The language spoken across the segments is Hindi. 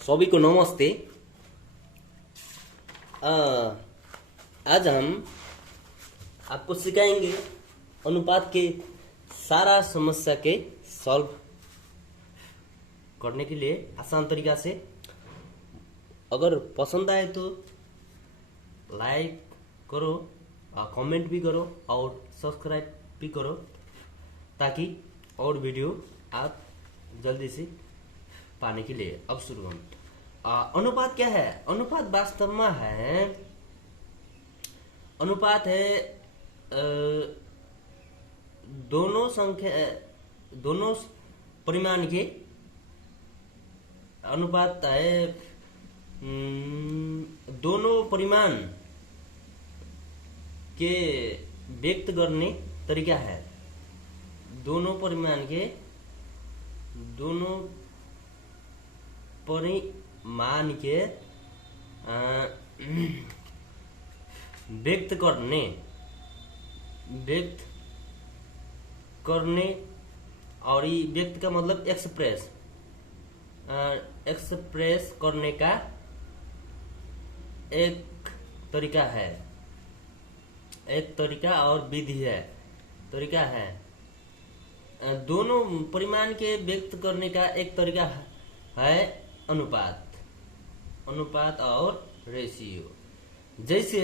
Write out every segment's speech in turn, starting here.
सभी को नमस्ते। आज हम आपको सिखाएंगे अनुपात के सारा समस्या के सॉल्व करने के लिए आसान तरीका से। अगर पसंद आए तो लाइक करो, कमेंट भी करो और सब्सक्राइब भी करो, ताकि और वीडियो आप जल्दी से पाने के लिए। अब शुरू हम। अनुपात क्या है? अनुपात वास्तव में है, अनुपात है दोनों परिमाण के अनुपात है। दोनों परिमाण के व्यक्त करने तरीका है। दोनों परिमाण के व्यक्त करने और ये व्यक्त का मतलब एक्सप्रेस करने का एक तरीका है, एक तरीका और विधि है, तरीका है। दोनों परिमाण के व्यक्त करने का एक तरीका है अनुपात और रेशियो। जैसे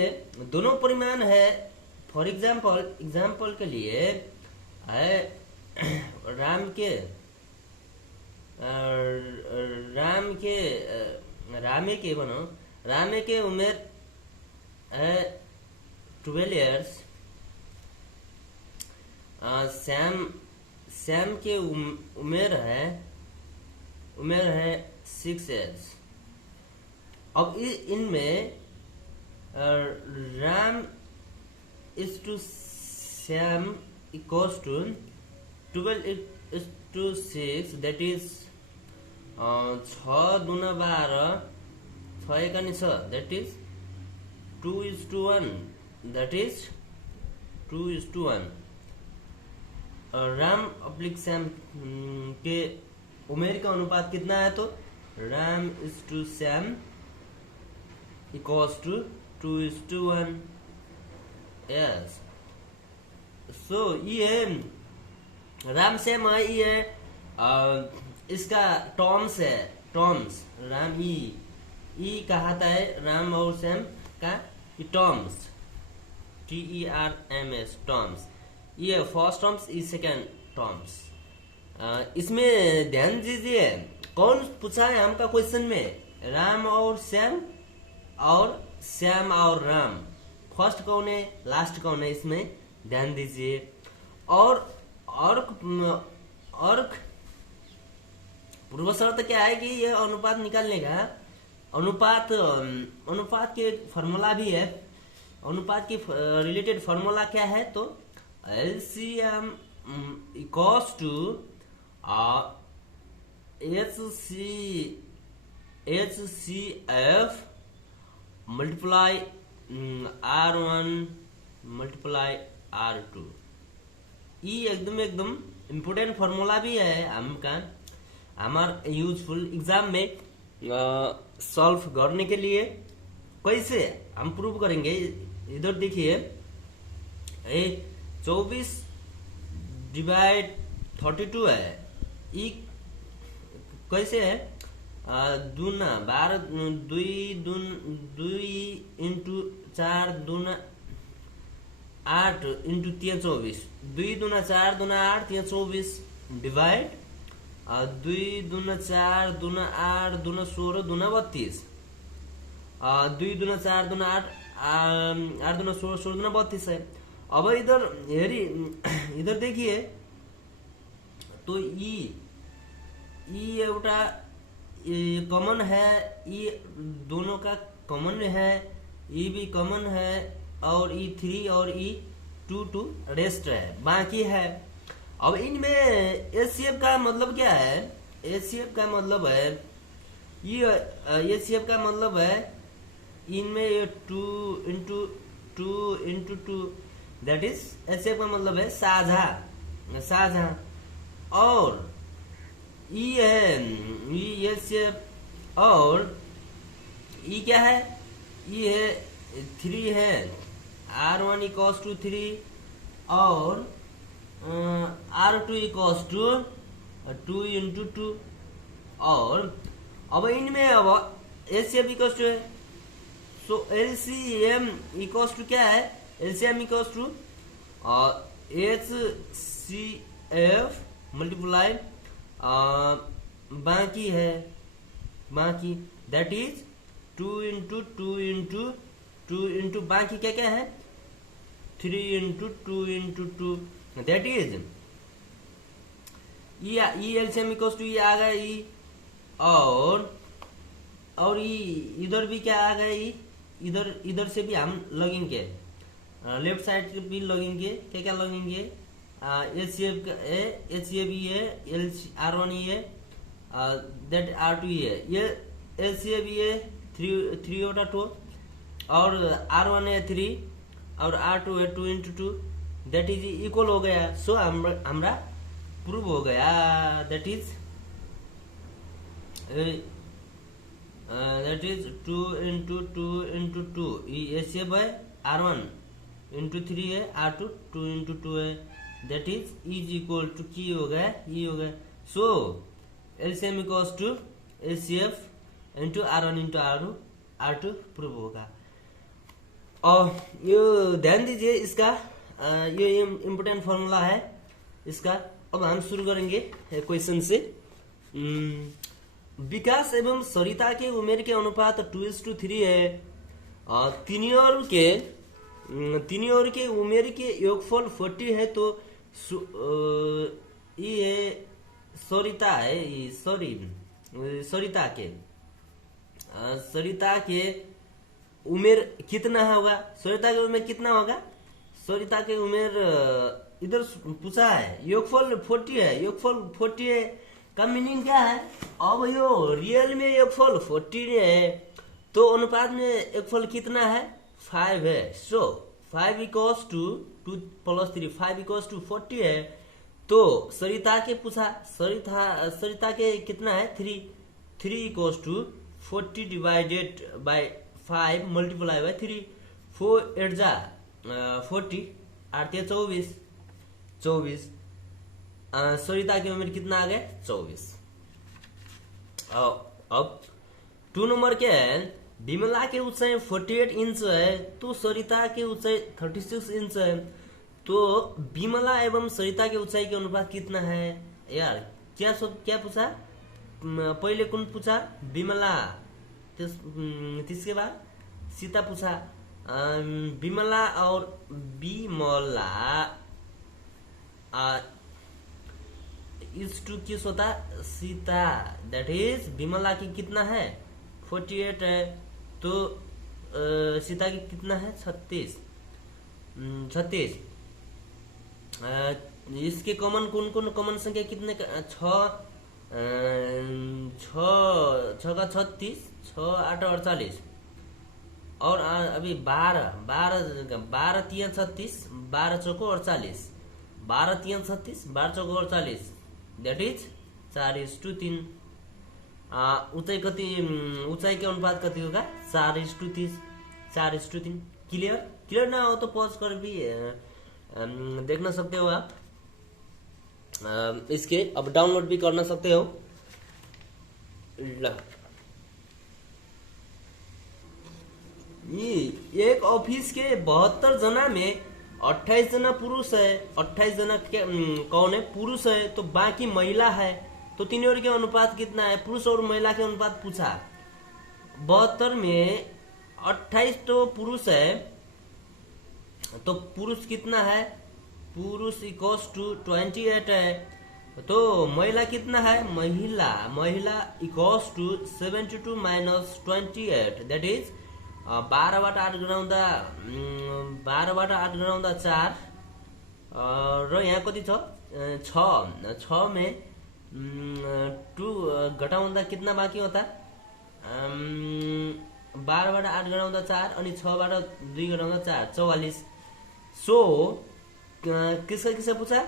दोनों परिमाण है, फॉर एग्जाम्पल के लिए है रामे के उम्र है 12 इयर्स। श्याम के उम्र है 6 इयर्स। अब इनमें Ram is to Shyam equals to 12 is to 6, that is 6 दूना 12, 6 एकानी 6, that is 2:1, that is 2:1। Ram अप्लिक श्याम के उमेर का अनुपात कितना है? तो Ram is to Shyam equals to 2:1। Yes, so ये राम श्याम है, ये इसका टर्म्स है, टर्म्स। राम ई कहता है, राम और श्याम का टर्म्स, TERMS, टर्म्स। ये फर्स्ट टर्म्स, ये सेकेंड टर्म्स। इसमें ध्यान दीजिए, कौन पूछा है हमका क्वेश्चन में? राम और श्याम और श्याम और राम। फर्स्ट कौन है, लास्ट कौन है, इसमें ध्यान दीजिए। और पूर्व शर्त क्या है कि ये अनुपात निकालने का अनुपात के फॉर्मूला भी है। अनुपात की रिलेटेड फॉर्मूला क्या है? तो LCM equals to HCF multiply R1 multiply R2। ये एकदम इम्पोर्टेंट फॉर्मूला भी है हमका, हमार यूजफुल एग्जाम में सॉल्व करने के लिए। कैसे हम प्रूव करेंगे? इधर देखिए, 24 डिवाइड 32 है। ये कैसे है? दूना 12, 2 इंटू 4 दूना 8 इंटू 3 24, 2 दूना 4 दूना 8 3 24 डिवाइड 2 दूना 4 दूना 8 दूना 16 दूना 32, 2 दूना 4 दूना 8 8 दूना 16 16 दूना 32 है। अब इधर देखिए, तो एउटा कॉमन है, ये दोनों का कॉमन है, ये भी कॉमन है, और E3 और E2 रेस्ट है, बाकी है। अब इनमें HCF का मतलब क्या है? HCF का मतलब है, ये HCF का मतलब है इनमें 2 इंटू 2 दैट इज HCF का मतलब है साझा। और ये है, ये HCF और ई क्या है, ई है 3 है, R1 इक्वल्स टू 3 और R2 इक्वल्स टू 2 इंटू 2। और अब इनमें अब एलसीएम इक्वल्स टू है, सो एलसीएम इक्वल्स टू क्या है, LCM equals to HCF multiply बाकी है, बाकी that is 2 into 2 into 2 into बाकी क्या क्या है 3 इंटू 2 इंटू 2 दैट इज ई एलसीएम इक्वल्स टू ये आ गया ई, और इधर भी क्या आ गया ई, इधर से भी हम लगेंगे लेफ्ट साइड के भी लगेंगे, क्या क्या लगेंगे HCF है, R1 है, दैट R2 है, ये LCF है 3 होता 2 और R1 है 3 और R2 है 2 इंटू 2 दैट इज इक्वल हो गया। सो हमारा प्रूव हो गया, that is 2 into 2 into 2 HCF है R1 इंटू 3 है R2 2 इंटू 2 है, दैट इज इक्वल टू की हो गया ई हो गया। So LCM equals to HCF into R1 into R2 prove होगा। और ये ध्यान दीजिए इसका, ये इम्पोर्टेंट फॉर्मूला है इसका। अब हम शुरू करेंगे क्वेश्चन से। विकास एवं सरिता के उम्र के अनुपात 2:3 है। तीनियों के उम्र के योगफल 40 है, तो ये सरिता है, सरिता के उम्र कितना होगा, सरिता के उम्र कितना होगा, सरिता के उम्र इधर पूछा है, योगफल 40 है, योगफल 40 है का मीनिंग क्या है। अब यो रियल में योगफल 40 है तो अनुपात में योगफल कितना है 5 है। सो 5 इक्वल्स टू 2 + 3 5 इक्वल्स टू 40 है। तो सरिता के पूछा, सरिता के कितना है 3 equals to 40 divided by 5 multiply by 3 4 8 जा 40 8 24 सरिता की उम्र कितना आ गया 24। अब 2 नंबर के है, विमला की ऊंचाई 48 इंच है तो सरिता की ऊंचाई 36 इंच है, तो विमला एवं सरिता की ऊंचाई के अनुपात कितना है। यार क्या पूछा, पहले कौन पूछा विमला, इसके बाद सीता पूछा। विमला और विमला इस टू किस होता सीता, दैट इज विमला की कितना है 48 है तो सीता की कितना है 36। इसके कॉमन कौन कॉमन संख्या कितने का 6 का 36 6 8 48 और अभी 12 3 36 12 चौको 48 12 3 36 12 चौको 48 दैट इज 4:3। ऊंचाई के अनुपात कति होगा 4:3। क्लियर ना हो तो पॉज कर भी देखना सकते हो आप, इसके अब डाउनलोड भी करना सकते हो। एक ऑफिस के 72 जना में 28 जना पुरुष है, 28 जना कौन है पुरुष है तो बाकी महिला है, तो तीनों के अनुपात कितना है, पुरुष और महिला के अनुपात पूछा। 72 में 28 तो पुरुष है तो पुरुष कितना है, पुरुष इक्वल्स टू 28 है, तो महिला कितना है, महिला इक्वल्स टू 72 - 28 दैट इज 12बाट 8 गराउँदा 4 र यहाँ कति छ 6 में 2 घटाउँदा कितना बाँकी होता 12बाट 8 गराउँदा 4 अनि 6बाट 2 गराउँदा 4 44। सो किसका पूछा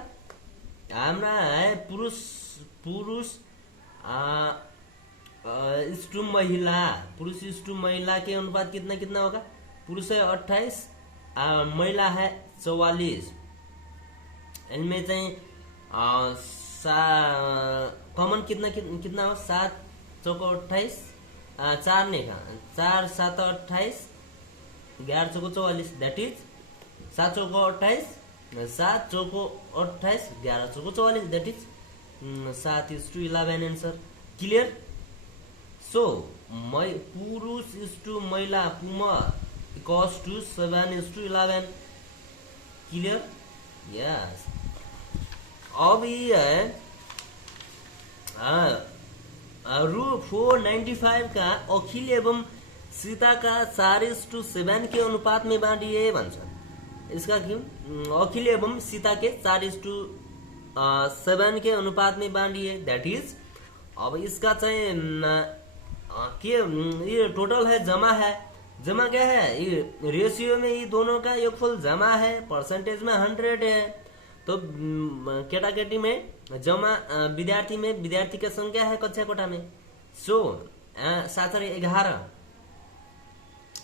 हमारा है पुरुष इस टू महिला, पुरुष इस टू महिला के अनुपात कितना कितना होगा? पुरुष है 28, महिला है 44। इनमें चाहिँ कॉमन कितना हो? 7 चौको 28, 4 नहीं था, 4 7 28, 11 चौको 44, दैट इज 7 चौको 28, 7 चौको 28, 11 चौको 44, that is 7:11 answer. Clear? So पुरुष इज टू महिला पुमा इक्वल्स टू 7:11। क्लियर? यस। अब ये है रू 495 का अखिल एवं सीता का 4:7 के अनुपात में बांटिए भन्छ। इसका क्यों? अखिल एवं सीता के 4:7 के अनुपात में बांटिए, दैट इज। अब इसका चाहिँ के ये टोटल है, जमा है। जमा क्या है? ये रेशियो में ये दोनों का योगफल जमा है, परसेंटेज में 100 है। तो केटा केटी में जमा, विद्यार्थी में विद्यार्थी का संख्या है कक्षा कोठा में। सो 7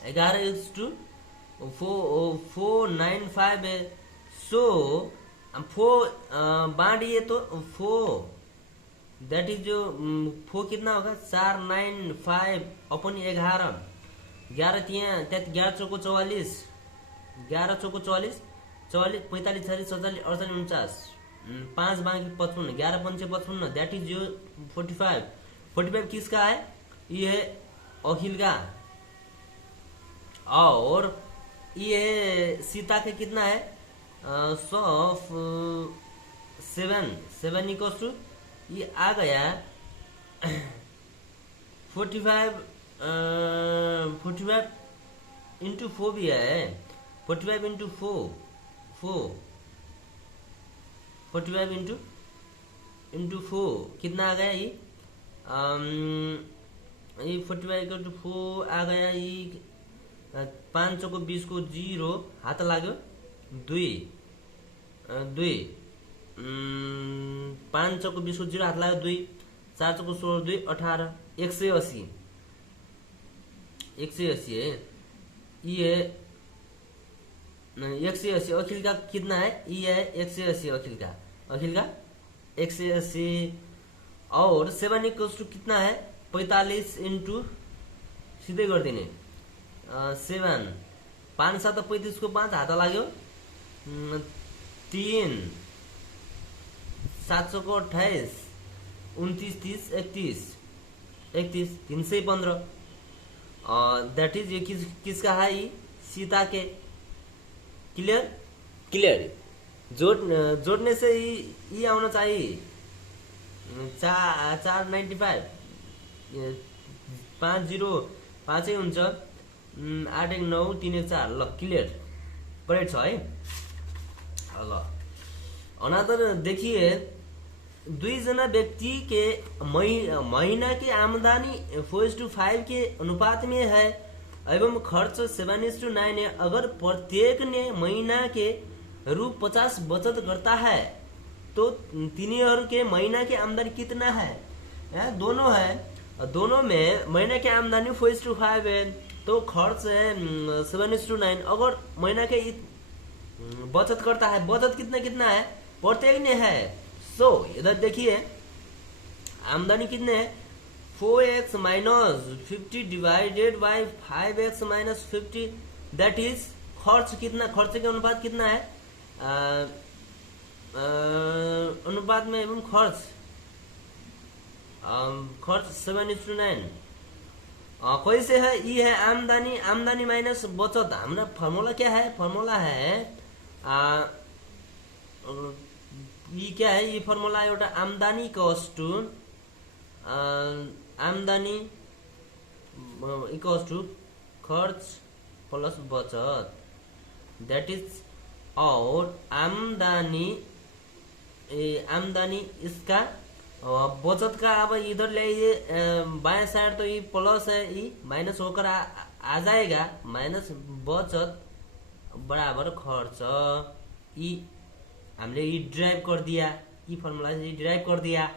11 इज टू 495 है। सो 4 बांटिए तो 4, दैट इज जो 4 कितना होगा? 495 अपन 11, 11 चौको 44, 11 चौको 44, 44 45 46 47 48 49, 5 बाकी 55, 11 पंचे 55, दैट इज जो 45। 45 किसका है? ये है अखिल का, और ये सीता का कितना है? 7 इक्वल्स टू ये आ गया 45 इंटू 4 भी है, 45 इंटू 4 45 इंटू 4 कितना आ गया? ये 45 इंटू 4 आ गया। ये 5 चौको 20 को 0 हाथ लाग्यो 2 5 चौको 20 को 0 हाथ लाग्यो 2, 4 चौको 16 2 18, 180 है। ये 180 अखिल का कितना है? ये है 180 अखिल का 180। और 7 इक्वल्स टू कितना है? 45 इंटू सीधे कर देने 7, 5 7 35 को 5 हाथ लाग्यो 3, 7 को 28, 29 30 31 315, दैट इज ये किसका है? ये सीता के। क्लियर? जोड़ने से ये आना चाहिए 495, 5 0 5 हुन्छ, 8 1 9 3 1 4। ल क्लियर, करेक्ट छ है। ल अनदर देखिए, 2 जना व्यक्ति के महीना की आमदनी 4:5 के अनुपात में है एवं खर्च 7:9 है। अगर प्रत्येक ने महीना के ₹50 बचत करता है तो तिनीहरू के महीना की आमदनी कितना है? दोनों है, दोनों में महीना की आमदनी 4:5 है, तो खर्च है 7:9। अगर महीना के बचत करता है, बचत कितना है? प्रत्येक ने है। सो इधर देखिए आमदनी कितने है? 4x minus 50 divided by 5x minus 50, that is खर्च कितना? खर्च के अनुपात कितना है? अनुपात में एवं खर्च 7:9। कैसे है? ये है आमदनी माइनस बचत। हमारा फॉर्मूला क्या है? फॉर्मूला है ये क्या है? ये फॉर्मूला एउटा आमदनी इक्वल्स टू आमदनी इक्वल्स टू खर्च प्लस बचत, दैट इज। और आमदनी इसका बचत का अब इधर ले बाएं साइड तो ये प्लस है, ये माइनस होकर आ जाएगा, माइनस बचत बराबर खर्च। ये हमने ये ड्राइव कर दिया, ये फॉर्मूला से ड्राइव कर दिया।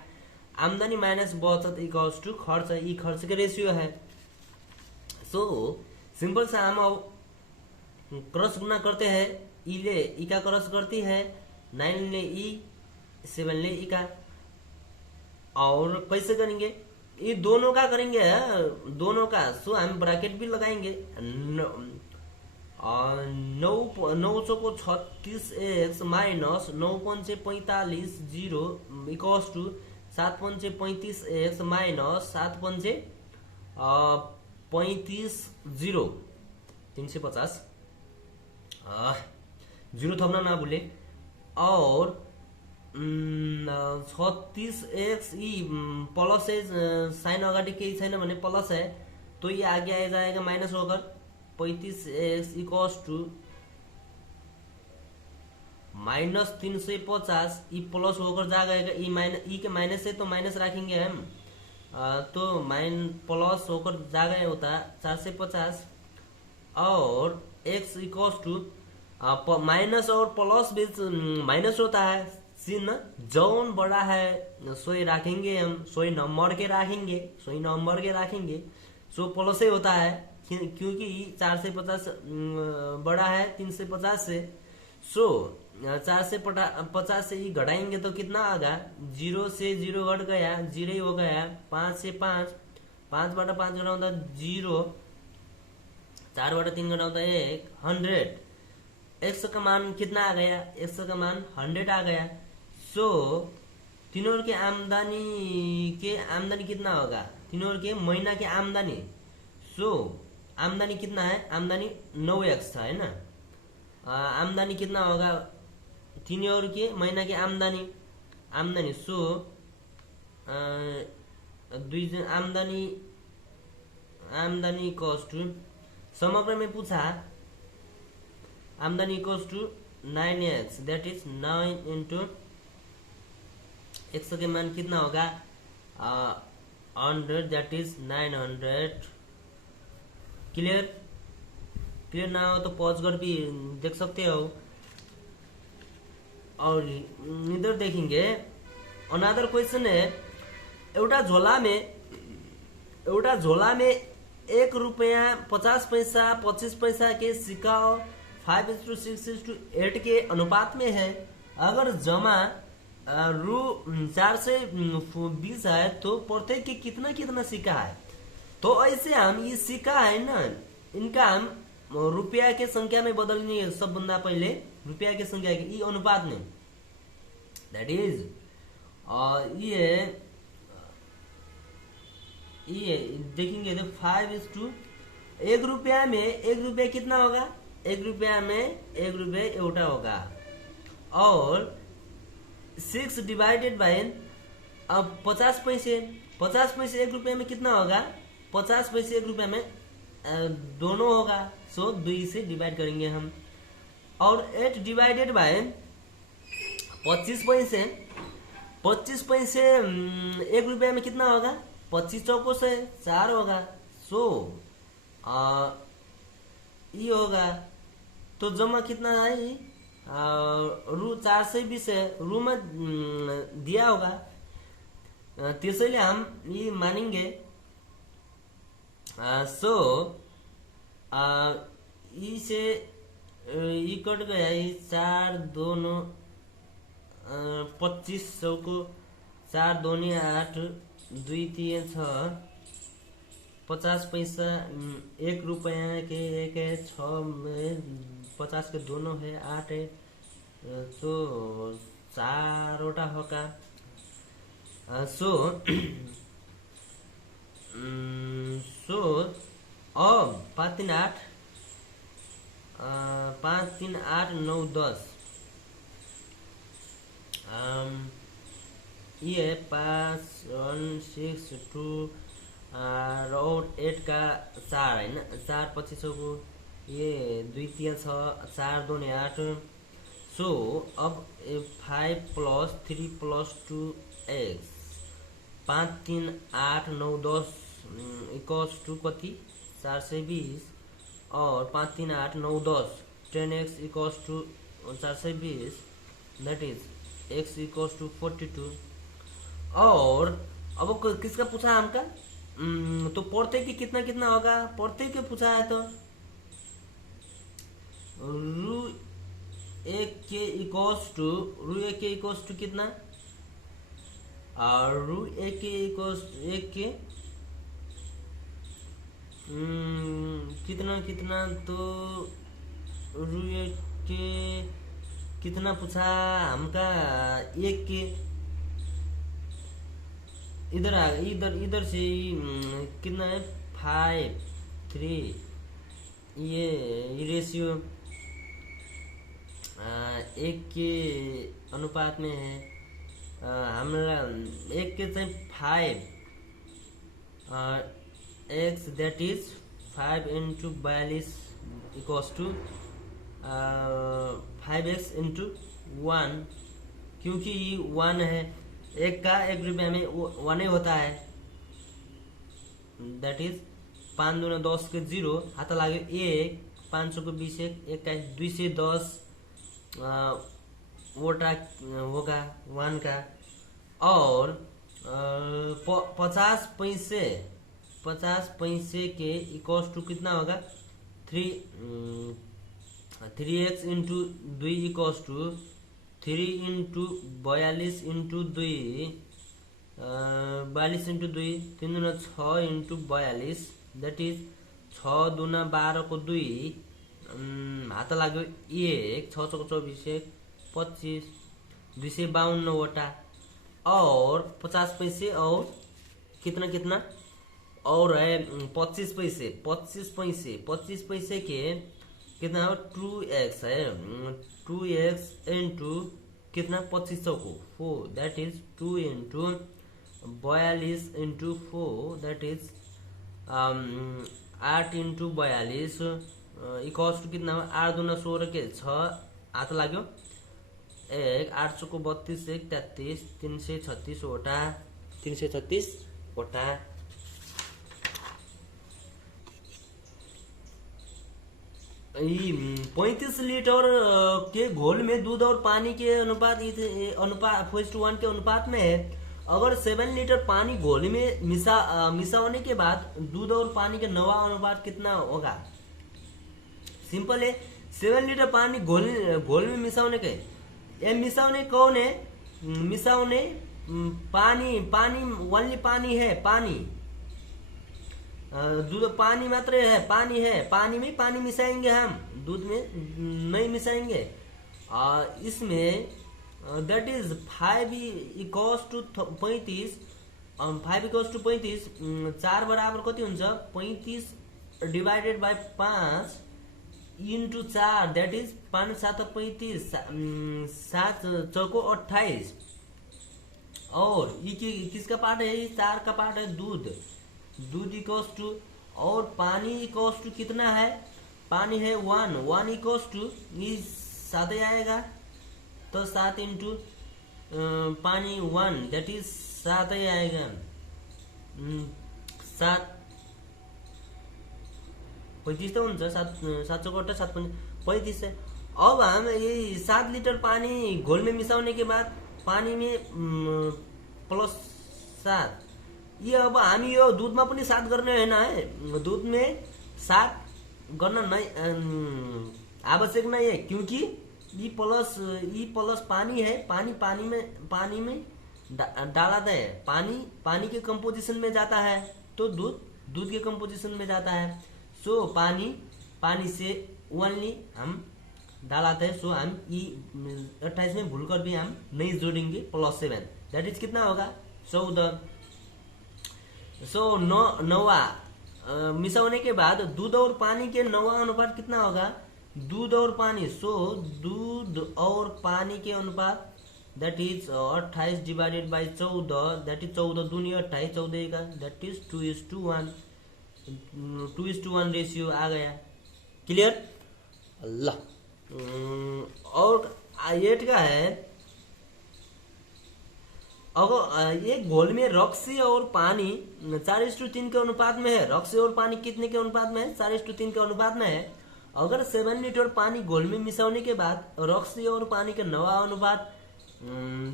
आमदनी माइनस बचत इक्वल्स टू खर्च, ई खर्च के रेशियो है। सो सिंपल सा हम अब क्रॉस गुना करते हैं, ई ले ई का क्रॉस करती है, 9 ले ई, 7 ले ई का। और कैसे करेंगे, ये दोनों का करेंगे, दोनों का। सो हम ब्रैकेट भी लगाएंगे, 936 minus 9×45 zero equals to 7×35 x minus 7×35 zero 350, zero थप्न नभुले। और 36x प्लस है, साइन अगाडि केही छैन भने प्लस है, तो ये आगे आ जाएगा माइनस होकर 35x इक्वल्स टू माइनस 350, ई प्लस होकर जा जाएगा, ई के माइनस है तो माइनस रखेंगे हम, तो प्लस होकर जा गए होता 450। और x इक्वल्स टू माइनस और प्लस बीच माइनस होता है, चिन्ह जौन बड़ा है सोई रखेंगे हम, सोई नंबर के रखेंगे, सो प्लस ही होता है, क्योंकि 450 बड़ा है 350 से। सो 450 से ही घटाएंगे तो कितना आएगा, 0 से 0 घट गया, 0 ही हो गया। 5 से 5, 5 बटा 5 घटाउँदा 0, 4 बटा 3 घटाउँदा 1, 100। x का मान कितना आ गया, x का मान 100 आ गया। सो तीनों के आमदनी कितना होगा, तीनों के महीना के आमदनी। सो आमदनी कितना है, आमदनी 9x था, है ना। आमदनी कितना होगा, तीनों के महीना के आमदनी। सो आमदनी इक्वल्स टू, समग्र में पूछा, आमदनी equals to 9x, that is 9 into x के मान कितना होगा 100, दैट इज 900। क्लियर ना हो तो पॉज कर भी देख सकते हो। और इधर देखेंगे, अनदर क्वेश्चन है, एउटा झोला में 1 रुपया 50 पैसा 25 पैसा के सिक्का 5:6:8 के अनुपात में है। अगर जमा रु 420 है तो प्रत्येक के कितना कितना सिक्का है। तो ऐसे हम ये सिक्का है ना, इनका हम रुपया के संख्या में बदलने, सबभन्दा पहले रुपया के संख्या के ये अनुपात में, दैट इज ये देखेंगे तो 5:1 रुपया में 1 रुपया कितना होगा, 1 रुपया में 1 रुपया एउटा होगा। और 6 डिवाइडेड बाय, अब 50 पैसे 1 रुपया में कितना होगा, 50 पैसे 1 रुपया में दोनों होगा। सो 2 से डिवाइड करेंगे हम। और 8 डिवाइडेड बाय 25 पैसे 1 रुपया में कितना होगा, 25 चौकों से 4 होगा। सो ये होगा, तो जमा कितना है, रु 420 है, रु में दिया होगा, त्यसैले हम ये मानेंगे। सो ई से ई कट गया, ये 4 दोनों 25 को 4 दूनी 8, 2 3 6, 50 पैसा 1 रुपया के 1 है, 6 में 50 के दोनों है, 8 है, तो 4 होगा। सो अब 5 3 8 5 3 8 9 10, ये 5 1 6 2 और 8 का 4 है ना, 4 25 को, ये 2 3 6, 4 2 8। सो अब 5 + 3 + 2x, 5 3 8 9 10 इक्वल्स टू कति, 420। और 5 3 8 9 10 10x equals to 420, that is x equals to 42। और अब किसका पूछा है हमका, तो पढ़ते कि कितना कितना होगा, पढ़ते के पूछा है तो रू एक के इक्वल्स टू कितना, और रू एक के इक्वल्स एक के कितना कितना, तो रू एक के कितना पूछा हमका, एक के इधर आ इधर इधर से कितना है 5 3, ये रेशियो एक के अनुपात में है। हमारा एक के से 5 x that is 5 into 42 equals to 5x into 1, क्योंकि 1 है, एक का 1 रुपया में 1 ही होता है, दैट इज 5 दूना 10 के 0 हाथ लागे 1, 500 को 20 एक का 2 से 10 वोटा होगा 1 का, और 50 पैसे के इक्वल्स टू कितना होगा 3x into 2 equals to 3 into 42 into 2 42 into 2 3 दूना 6 इंटू 42 दैट इज 6 दूना 12 को 2 हाथ लाग्यो 1, 6 6 24 1 25 2 से 52 वटा, और 50 पैसे और कितना कितना और है 25 पैसे के कितना है 2x है, 2x इंटू कितना 2500 को 4 that is 2 into 42 into 4 that is 8 into 42 equals to कितना 8 दूना 16 के 6 हाथ लाग्यो 1, 800 को 32 1 33 336 वटा 336 वटा। 35 लीटर के घोल में दूध और पानी के अनुपात 4:1 के अनुपात में है। अगर 7 लीटर पानी घोल में मिसा होने के बाद दूध और पानी के नवा अनुपात कितना होगा। सिंपल है, 7 लीटर पानी घोल में मिसाउने के, ये मिसाउने कौन है, मिसाउने पानी ओनली पानी है, पानी दूध पानी मात्र है, पानी में पानी मिसाएंगे हम, दूध में नहीं मिसाएंगे। इसमें that is 5 equals to 35 5 equals to 35 4 बराबर कति हुन्छ 35 divided by 5 into 4 that is 5 7 35 7 चौको 28, और ये किसका पार्ट है, ये 4 का पार्ट है, दूध इक्वल्स टू, और पानी इक्वल्स टू कितना है, पानी है 1 इक्वल्स टू ये 7 आएगा, तो 7 इंटू पानी 1 दैट इज 7 ही आएगा, 7 35 तो हुन्छ 7 चौकोटा 7 35 है। अब हम ये 7 लीटर पानी घोल में मिसाउने के बाद पानी में प्लस 7, ये अब हामी यो दूधमा पनि 7 गर्ने हैन है, दूध में 7 गर्न नहीं आवश्यक नहीं है, क्योंकि ई प्लस पानी है, पानी में डाला है, पानी के कंपोजिशन में जाता है, तो दूध के कंपोजिशन में जाता है। सो पानी से ओनली हम डालाते हैं, सो हम 28 में भूल कर भी हम नहीं जोड़ेंगे +7 दैट इज कितना होगा 14। सो नवा मिसाउने के बाद दूध और पानी के नवा अनुपात कितना होगा, दूध और पानी, सो दूध और पानी के अनुपात that is 28 divided by 14 that is 14 दूनी 28 14 का दैट इज 2:1 2:1 रेशियो आ गया। क्लियर अल्लाह। और 8 का है, अगर ये घोल में रक्सी और पानी 4:3 के अनुपात में है, रक्सी और पानी कितने के अनुपात में है 4:3 के अनुपात में है। अगर 7 लीटर पानी घोल में मिसाउने के बाद रक्सी और पानी का नवा अनुपात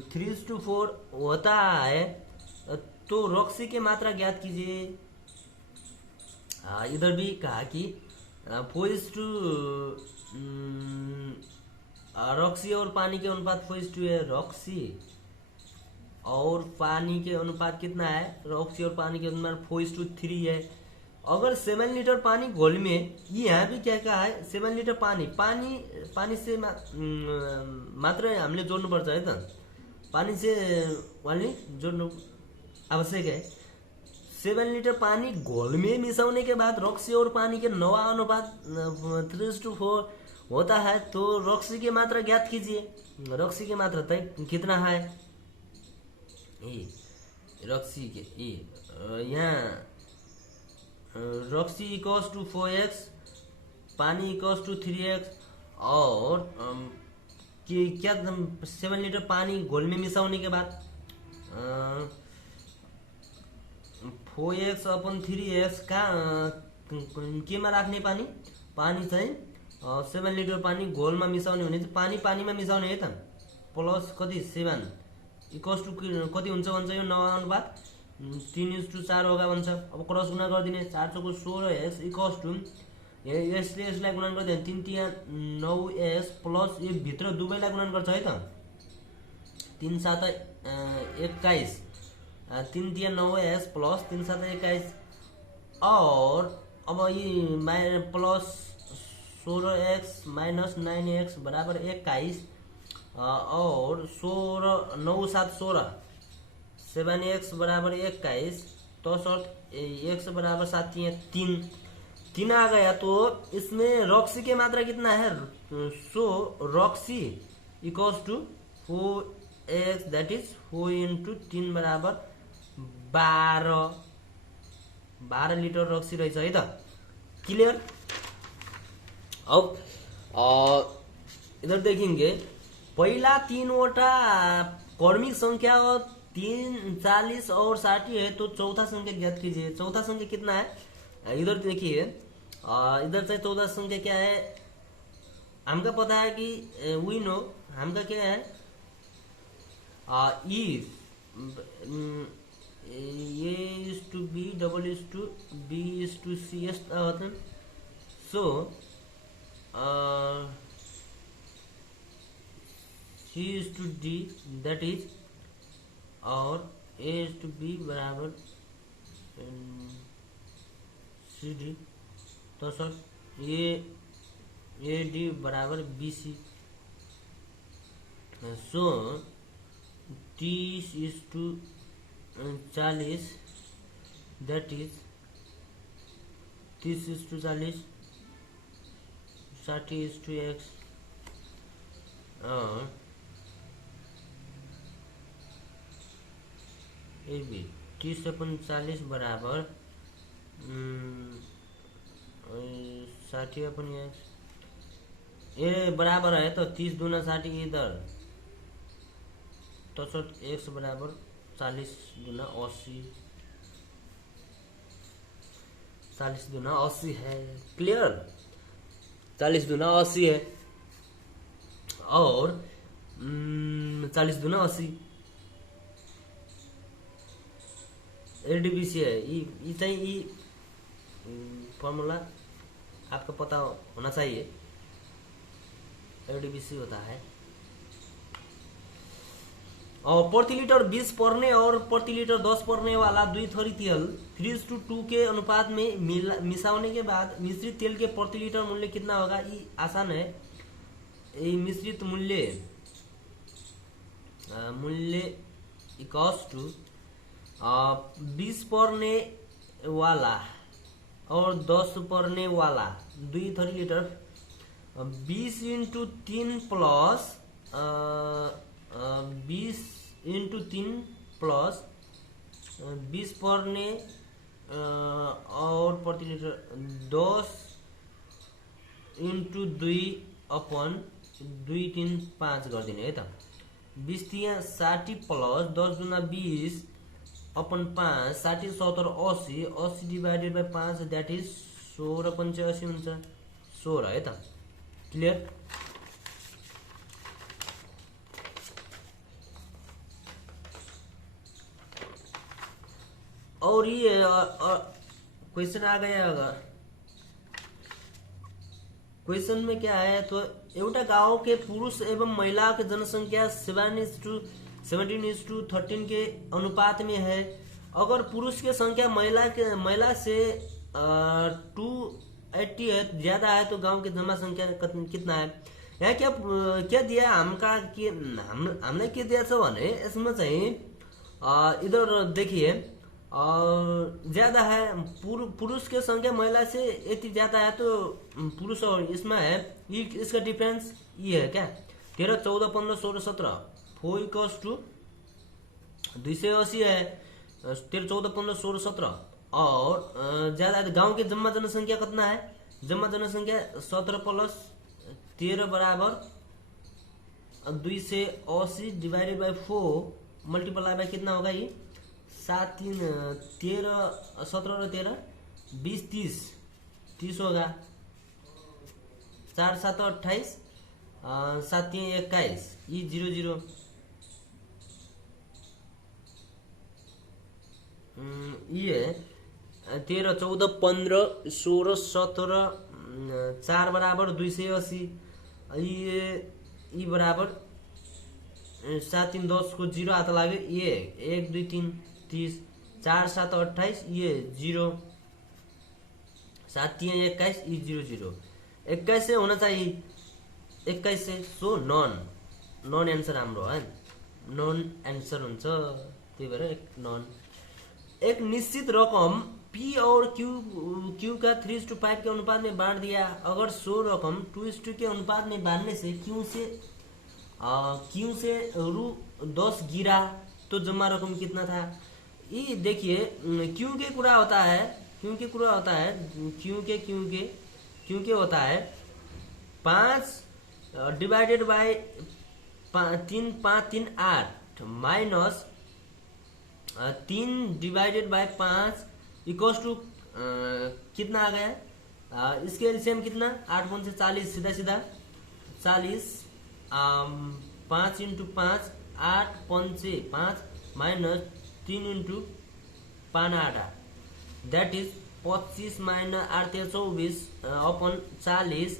3:4 होता है, तो रॉक्सी की मात्रा ज्ञात कीजिए। इधर भी कहा कि 4:2 रॉक्सी और पानी के अनुपात 4:2 है। रॉक्सी और पानी के अनुपात कितना है? रॉक्सी और पानी के अनुपात 4:3 है। अगर 7 लीटर पानी घोल में, ये यहाँ भी क्या कहा है? 7 लीटर पानी से मात्र हामीले जोड्नु पर्छ है त, पानी से वाली जोड्नु आवश्यक है। 7 लीटर पानी घोल में मिसाने के बाद रॉक्सी और पानी के नवा अनुपात 3:4 होता है, तो रॉक्सी की मात्रा ज्ञात कीजिए। रॉक्सी की मात्रा तय कितना है? रॉक्सी के यहाँ रॉक्सी इक्वल्स टू 4x, पानी इक्वल्स टू 3x, और कि क्या 7 लीटर पानी घोल में मिसाउने के बाद 4x अपन 3x का केमा राख्ने पानी चाहिँ 7 लीटर पानी घोलमा मिसाउने हुने, पानीमा मिसाउने है त। प्लस कति 7 इक्वल्स टू कति हुन्छ भन्छ यो नवा अनुपात 3:4 होगा भन्छ। अब क्रस गुणा गरिदिने, 4 चौको 16x इक्वल्स टू यसले यसलाई गुणन गरिदिने 3 तिया 9x प्लस यो भित्र दुवैलाई गुणन गर्छ है त, 3 7 21, 3 तिया 9x प्लस 3 7 21, और अब ये प्लस 16x माइनस 9x बराबर 21, और 16 9 7 16, 7x बराबर 21, तो x बराबर 7 3 आ गया। तो इसमें रॉक्सी की मात्रा कितना है? सो रॉक्सी equals to 4x, that is 4 × 3 बराबर 12 लीटर रॉक्सी रहेछ है त। क्लियर? अब इधर देखेंगे, पहला 3वटा क्रमिक संख्या और 3, 40 और 60 है, तो चौथा संख्या ज्ञात कीजिए। चौथा संख्या कितना है? इधर देखिए, इधर से चौथा संख्या क्या है? हमका पता है कि वी नो, हमका क्या है? A is to B, double is to B is to C, so C is to D, that is, और A is to B बराबर CD, तो सर A D बराबर BC, so 30 is to 40, that is 30 is to 40, 60 is to x, और ए बी 30 अपन 40 बराबर 60 अपन x, ये बराबर है तो 30 दूना 60 इधर, तो x बराबर 40 दूना 80, 40 दूना 80 है। क्लियर? 40 दूना 80 है, और 40 दूना 80 एडीबीसी है। ये चाहिए, फॉर्मूला आपको पता होना चाहिए, एडीबीसी होता है। और प्रति लीटर 20 पड़ने और प्रति लीटर 10 पड़ने वाला द्विथरी तेल 3:2 के अनुपात में मिसाने के बाद मिश्रित तेल के प्रति लीटर मूल्य कितना होगा? ये आसान है। ये मिश्रित मूल्य इक्वल्स टू 20 पड़ने वाला और 10 पड़ने वाला द्विथरी लीटर 20 × 3 प्लस 20 × 3 प्लस 20 पड़ने और प्रति लीटर 10 × 2 अपन 2 3 5 गरिदिने है त। 20 तिया 60 प्लस 10 दूना 20 अपन 5, 60 70 80, 80 डिवाइडेड बाई 5, दैट इज 16 85 हुन्छ, 16 है त। क्लियर? और ये क्वेश्चन आ गया अगर क्वेश्चन में क्या है तो एउटा गांव के पुरुष एवं महिला के जनसंख्या 17:13 के अनुपात में है। अगर पुरुष की संख्या महिला से 280 है ज्यादा है तो गांव की जमा संख्या कितना है। यहाँ क्या दिया हमने के दिया छ भने इसमें चाहिँ इधर देखिए ज्यादा है पुरुष की संख्या महिला से यति ज्यादा है तो पुरुष और इसमें है इसका डिफरेंस ये है क्या 13, 14, 15, 16, 17 4 इक्वल्स टू 280 है 13, 14, 15, 16, 17 और ज्यादा है। गांव की जम्मा जनसंख्या कितना है जम्मा जनसंख्या 17 प्लस 13 बराबर 280 डिवाइडेड बाई 4 मल्टीप्लाई बाई कितना होगा ये 7, 3, 13, 17 और 13 20, 30 होगा 4, 7, 28 7, 3, 21 ये 0, 0 ये 13, 14, 15, 16, 17 4 बराबर 280 ये बराबर 7, 3, 10 को 0 आता लाग्यो ये 1, 2, 3 30 4, 7, 28 ये 0 7, 3, 21 ये 0, 0 21 से होना चाहिए 21 से सो नॉन आंसर हाम्रो है नॉन आंसर हुन्छ त्यही भएर नॉन। एक निश्चित रकम P और Q का 3:5 के अनुपात में बांट दिया। अगर 100 रकम 2:2 के अनुपात में बांटने से Q से ₹10 गिरा तो जमा रकम कितना था। ये देखिए Q के कुरा होता है Q के होता है 5 divided by 3, 5, 3, 8 minus 3 divided by 5 equals to कितना आ गया इसके एलसीएम कितना 8 5 से 40 सीधा 40 5 इंटू 5 8 5 से 5 minus 3 into 5 8 that is 25 minus 8 24 upon 40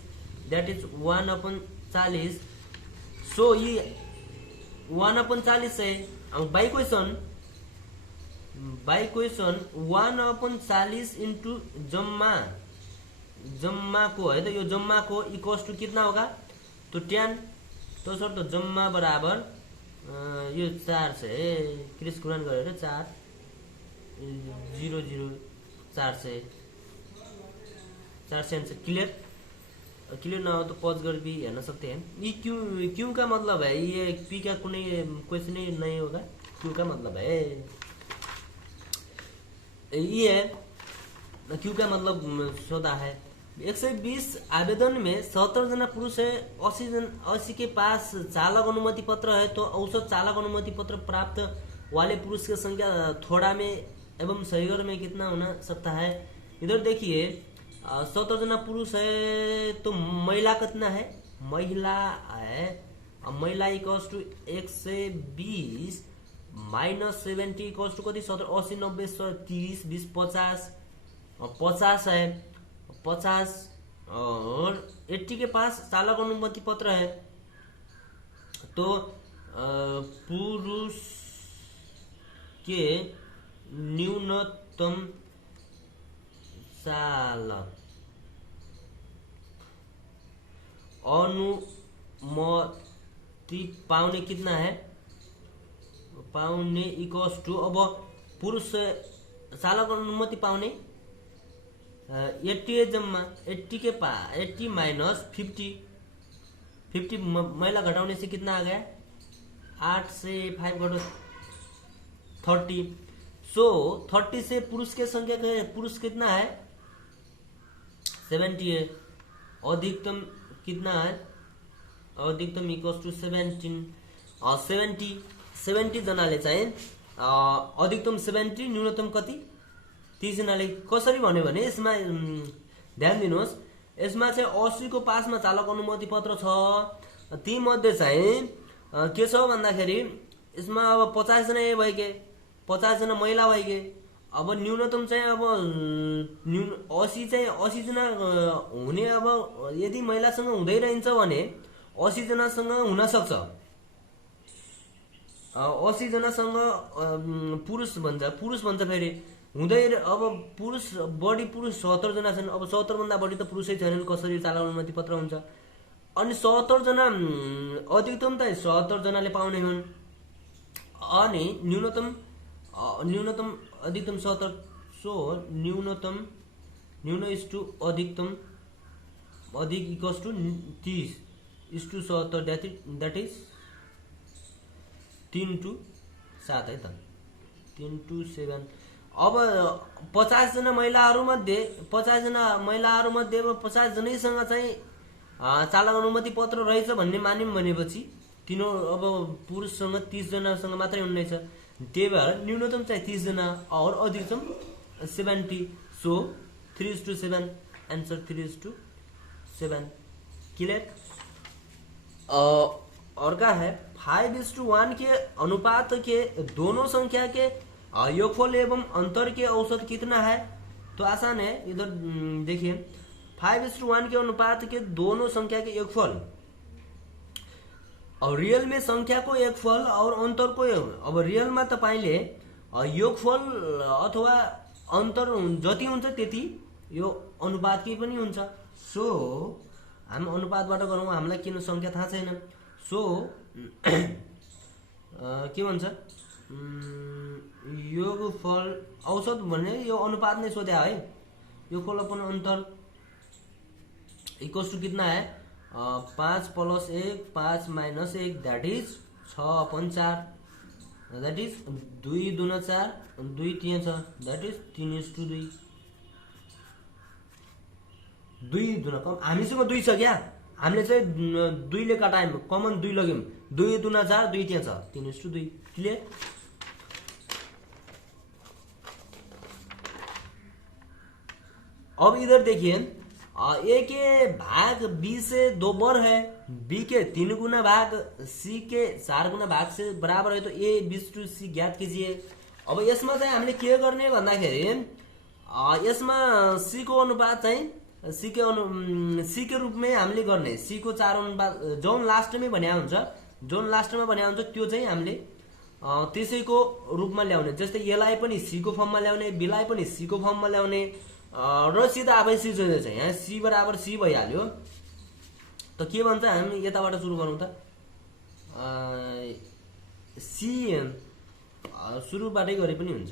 that is 1/40। सो ये 1/40 है बाई क्वेश्चन 1/40 इंटू जम्मा को है तो यो जम्मा को इक्वल्स टू कितना होगा तो 10 तो सर तो जम्मा बराबर यो 4 से क्रिस गुणन गरेर 4 0 0 4 से आंसर क्लियर ना हो तो पॉज कर भी हेर्न सकते हैं। ये क्यों का मतलब है ये पी का कुनै क्वेश्चन नहीं होगा क्यों का मतलब है ये है क्यों का मतलब सोधा है। 120 आवेदन में 77 जना पुरुष है 80 के पास चालक अनुमति पत्र है तो औसत चालक अनुमति पत्र प्राप्त वाले पुरुष की संख्या थोड़ा में एवं सहीगर में कितना होना सकता है। इधर देखिए 77 जना पुरुष है तो महिला कितना है महिला equals to 120 minus 70 equals to कति 70 80 90 30 20 50 50 है 50 और 80 के पास चालक अनुमति पत्र है तो पुरुष के न्यूनतम चालक अनुमति पाउने कितना है पाउने इक्वल्स टू अब पुरुष चालक अनुमति पाउने 80 जम्मा 80 के पास 80 माइनस 50 महिला घटाने से कितना आ गया 8 से 5 घटो 30 सो 30 से पुरुष के संख्या पुरुष कितना है 70 है अधिकतम कितना है अधिकतम इक्वल्स टू 17 और 70 जनाले चाहिँ अधिकतम 70 न्यूनतम कति 30 जनाले कसरी भन्यो भने यसमा ध्यान दिनुहोस् यसमा चाहिँ 80 को पासमा चालक अनुमति पत्र छ ती मध्ये चाहिँ के छ भन्दाखेरि यसमा अब 50 जना भइगे 50 जना महिला भइगे अब न्यूनतम चाहिँ अब 80 चाहिँ 80 जना हुने, अब यदि महिलासँग हुँदै रहन्छ भने 80 जनासँग हुन सक्छ। 80 जनासँग पुरुष भन्छ फेरि हुँदै, अब पुरुष बढी पुरुष 70 जना छन्। अब 70 भन्दा बढी त पुरुषै छैनन्, कसरी चालक अनुमति पत्र हुन्छ? अनि 70 जना अधिकतम त 70 जनाले पाउने हुन्, अनि न्यूनतम अधिकतम 70। सो न्यून इज टू अधिकतम, अधिक equals to 30 is to 70, that is 3:7 है त, 3:7। अब 50 जना महिलाहरूमध्ये 50 जनैसँग चाहिँ चालक अनुमति पत्र रहेछ भन्ने मान्यौँ भनेपछि तिनीहरू, अब पुरुषसँग 30 जनासँग मात्रै हुनेछ। त्यही भएर न्यूनतम चाहिँ 30 जना और अधिकतम 70। सो 3:7, आंसर 3:7। क्लियर? और क्या है, 5:1 के अनुपात के दोनों संख्या के योगफल एवं अंतर के औसत कितना है? तो आसान है, इधर देखिए 5:1 के अनुपात के दोनों संख्या के योगफल, और रियल में संख्या को योगफल और अंतर को, अब रियल में तपाईले योगफल अथवा अंतर जति हुन्छ त्यति यो अनुपात के पनि हुन्छ। सो हामी अनुपातबाट गरौँ, हामीलाई किन संख्या थाहा छैन। सो के भन्छ, योगफल औसत भन्ने यो अनुपात नै सोध्या है। योगफल अपन अंतर इक्वल्स टू कितना है, 5 + 1 5 - 1, that is 6/4, that is 2 × 2 = 4, 2 × 3 = 6, that is 3:2। 2 दुना कम, हामीसँग 2 छ क्या, हामीले चाहिँ 2 ले काटायौं, कमन 2 लग्यौं, 2 × 2 = 4, 2 × 3 = 6, 3:2। क्लियर? अब इधर देखिए, ए के भाग बी से 2 बर है, बी के 3 गुना भाग सी के 4 गुना भाग से बराबर है, तो ए B/C सी ज्ञात कीजिए। अब यसमा चाहिँ हामीले के गर्ने भन्दाखेरि, यसमा सी को अनुपात चाहिँ सी के रूपमै हामीले गर्ने, सी को 4 अनुपात जोन लास्टमै भन्या हुन्छ, त्यो चाहिँ हामीले त्यसैको रूपमा ल्याउने। जस्तै एलाई पनि सी को फर्ममा ल्याउने, बीलाई पनि सी को फर्ममा ल्याउने, र सी त आफै सी छ, यहाँ सी बराबर सी भइहाल्यो। त के भन्छ, हामी यताबाट सुरु गरौँ त, सी सुरुबाटै गरे पनि हुन्छ।